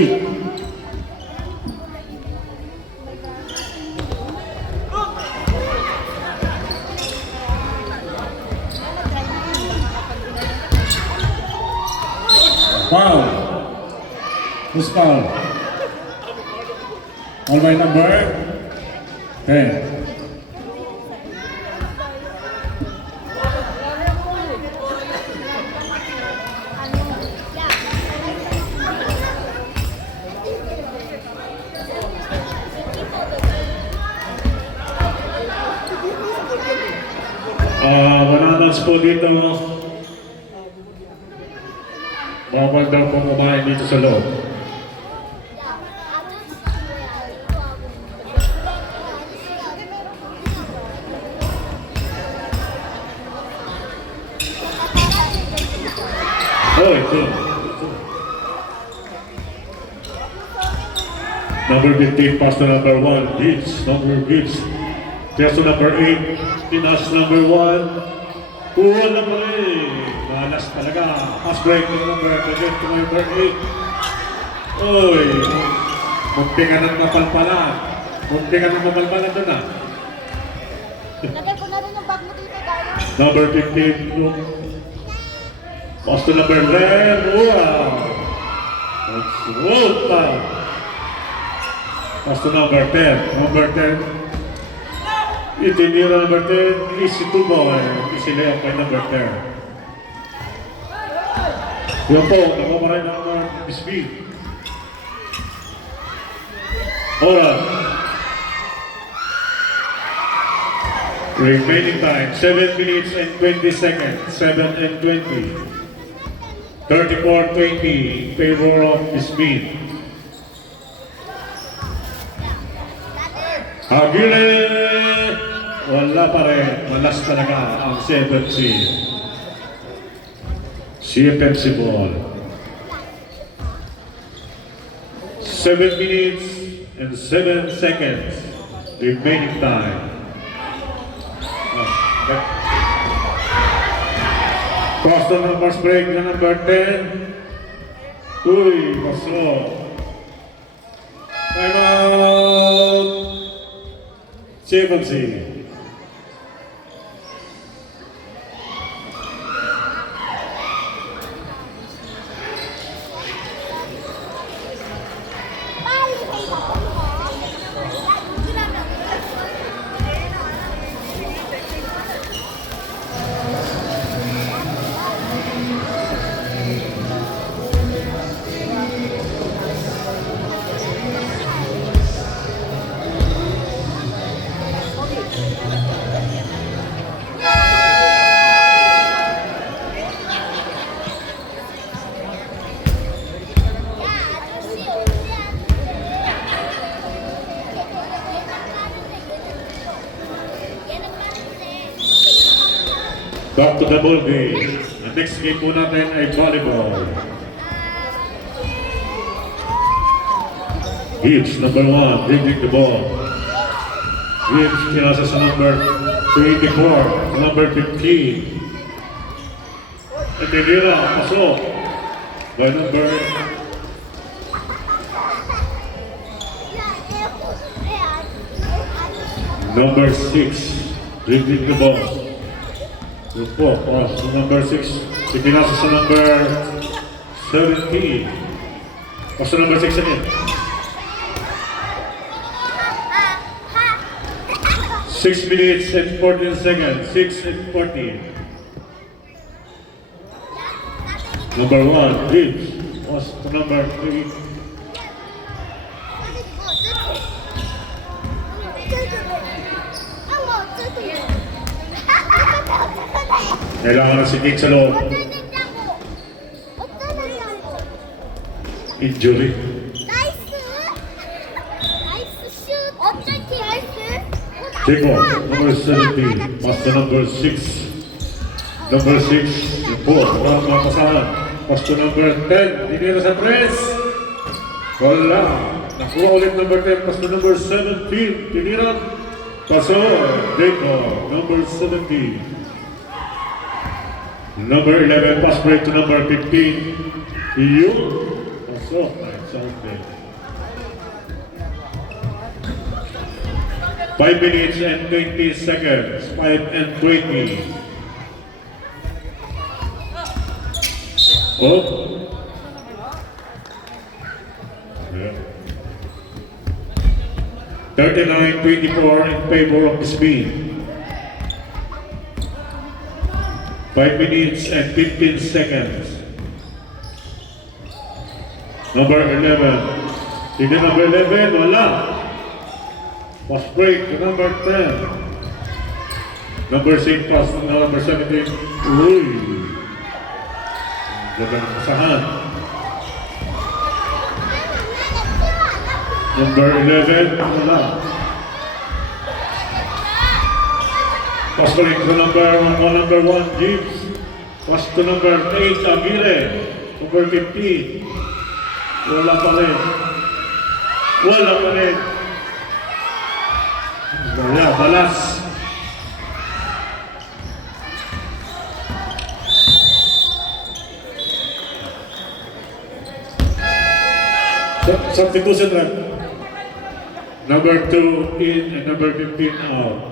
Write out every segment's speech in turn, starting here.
8. Foul. Who's foul? All by number 10. One-on-ones po dito. Bawal daw po kumain dito sa loob. Oh, ito. Number 15, pass to number 1, Gibbs. Number Gibbs. Pass to number 8, Pinas number 1. Wala pa rin. Malas talaga. Pass break to number 8. Oy. Munti ka ng mapalpalan. Munti ka ng mapalpalan doon ah. Lagay ko na rin yung bag mo dito, guys. Number 15. Pass to number 11. Wow. That's road pa. Pass to number 10. Number 10. Itinira number 10, easy to boy. Easy layup kay number 10. Yan po, nagmamaray ng speed. Alright. Remaining time, 7 minutes and 20 seconds. 7 and 20. 34-20 in favor of speed. Aguilera! Wala pa rin. Malas talaga ang CFMC. CFMC ball. 7 minutes and 7 seconds remaining time. Cross the numbers break na number 10. Uy, paso. Time out. CFMC. Back to the ball game. Ang next game po natin ay volleyball. Gibbs, number 1, bringing the ball. Gibbs, kinasa sa number 24, number 15. Itinira, pasok. By number 6, bringing the ball. Yun po, pass to number 6. Itinasa sa number 17. Pass to number 6 again. 6 minutes and 14 seconds. 6 and 14. Number 1, Gibbs. Pass to number 3. Kailangan na si King sa loob. Injury. Take off, number 17. Pass to number 6. Number 6. Yung po, walang mapasahan. Pass to number 10. Dinira sa press. Wala. Nakuha ulit number 10. Pass to number 17. Dinira. Paso. Take off, number 17. Number 11, pass break to number 15. You. Paso. Nice out there. Children. 5 minutes and 20 seconds. 5 and 20. Oh. Yeah. 39-24 in favor of Spain. 5 minutes and 15 seconds. Number 11. Hindi number 11, wala. Pass break to number 10. Number 6 pass to number 17. Uy. Gandang pasahan. Number 11, wala. Pass break to number 1, Gibbs. Pass to number 8, Aguirre. Number 15. Wala pa rin. Wala pa rin. Wala, balas. Substitution run. Number 2 in and number 15 out.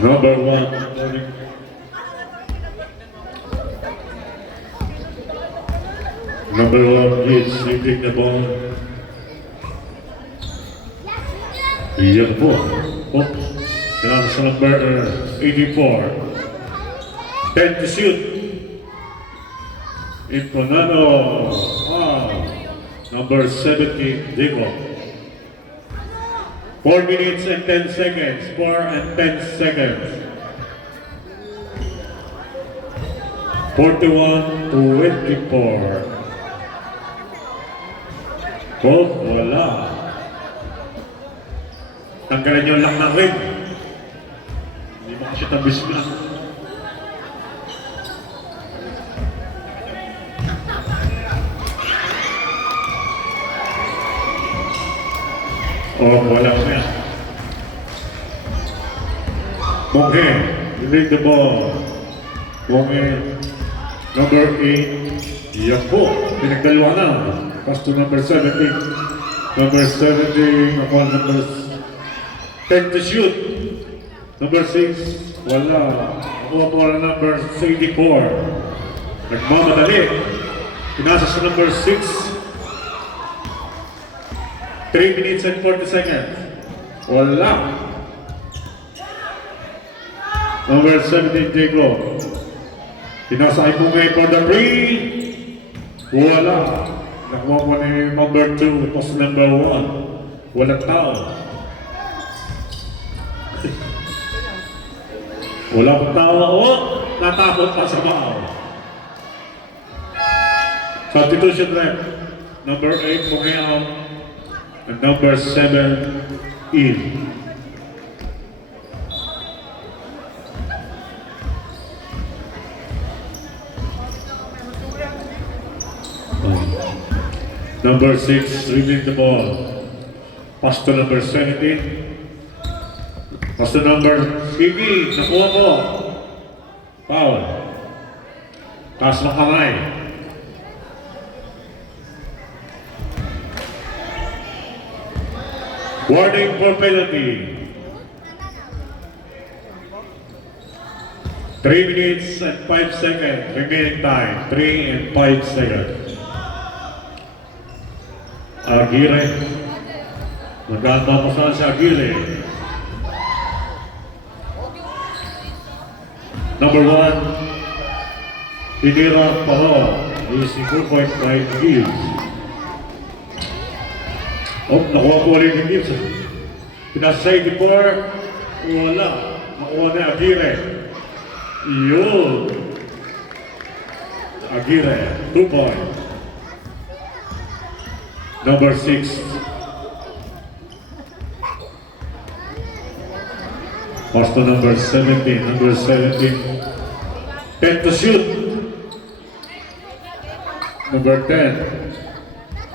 Number 1. Number 1 is sweeping the ball. Yan po. Oops. Yan sa number 84. 10 to shoot. Imponado. Number 70, Diego. 4 minutes and 10 seconds. 4 and 10 seconds. 41-24. Oh, wala. Tanggalan nyo lang ng ring. Hindi mo kasi tabis na. Oh, wala siya. Monghe, you lead the ball. Monghe, number 8. Yan po, pinagdalawa na. Pass to number 17. Number 17, ako number 10 to shoot. Number 6, wala. Ako wala number 84. Nagmamadali. Pinasa sa number 6. 3 minutes and 40 seconds. Wala. Number 17, Diego. Pinasa ay Pungay for the 3. Wala. Nakuha mo ni number 2, post number 1. Walang tao. Wala pang tao. Oh, natakot pa sa bao. Substitution rep. Number 8, Pungay out. And number 7, in. Number 6, dribbling the ball. Pass to number 17. Pass to number 18. Nakuha mo. Foul. Taas ng kamay. Warning for penalty. 3 minutes and 5 seconds remaining time. 3 and 5 seconds. Aguirre. Maganda po saan si Aguirre. Number 1, Pinira Paho. Is 4.5 kills. Oh, nakuha po ulit yung Gibbs. Pinasay di 4. Wala. Nakuha na Aguirre. Yun. Aguirre. 2 points. Number 6. Pass to number 17. Number 17. 10 to shoot. Number 10.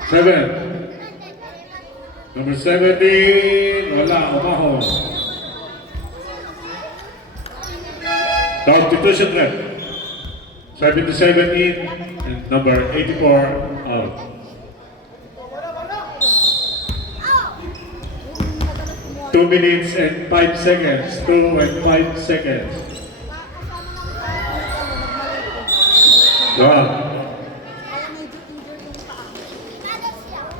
7. Number 17, wala, umahon. Substitution left. 77 in, and number 84 out. Madalas kumuha. 2 minutes and 5 seconds. 2 and 5 seconds. Wow. Kaya medyo injured yung paa.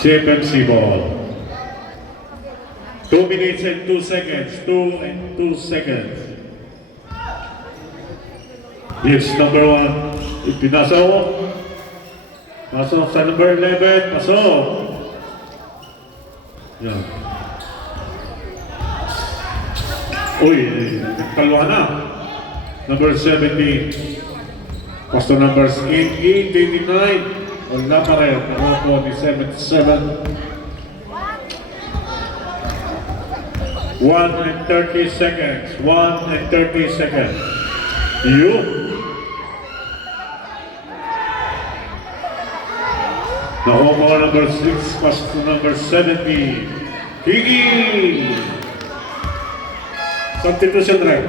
CFMC ball. 2 minutes and 2 seconds. 2 and 2 seconds. Yes, number 1. Ipinasok. Pasok sa number 11. Pasok. Yan. Uy, nagkaluhan na. Number 17. Pasto numbers 88, 89. Wala pa rin. Ano po ni 77. 1 and 30 seconds. 1 and 30 seconds. You. Nakuha mo number 6, pass to number 70. Kiki! Substitution right.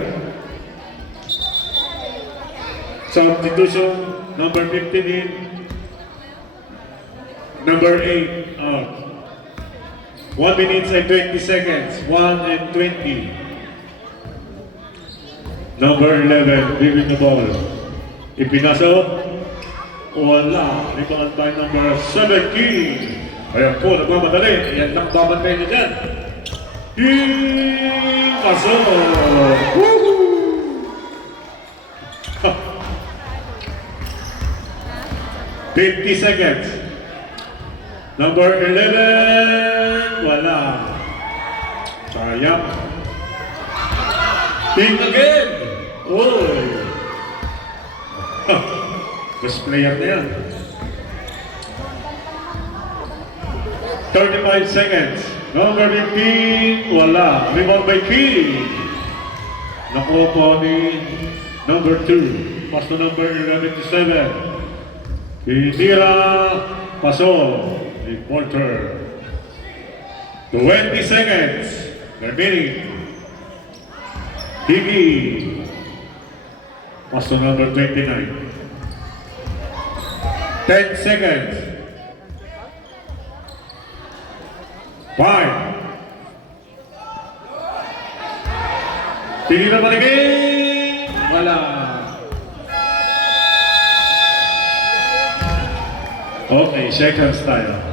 Substitution number 15 in. Number 8 out. 1 minute and 20 seconds. 1 and 20. Number 11, leaving the ball. Ipinasok. Wala. Rebound by number 17. Ayan po, nagmamadali. Yan lang babantay niya dyan. Pasok. Woohoo! 50 seconds. Number 11. Wala. Sayang. Think again. Oy. Best player na yan. 35 seconds. Number 15, wala. Rebound by Key. Nakuha po ni number 2. Pass to number 11 to 7. Hinira. Paso. Reporter. 20 seconds. Remaining. Kiki. Pass to number 29. 10 seconds. 5. Tingin na maligay. Wala. Okay, seconds tayo.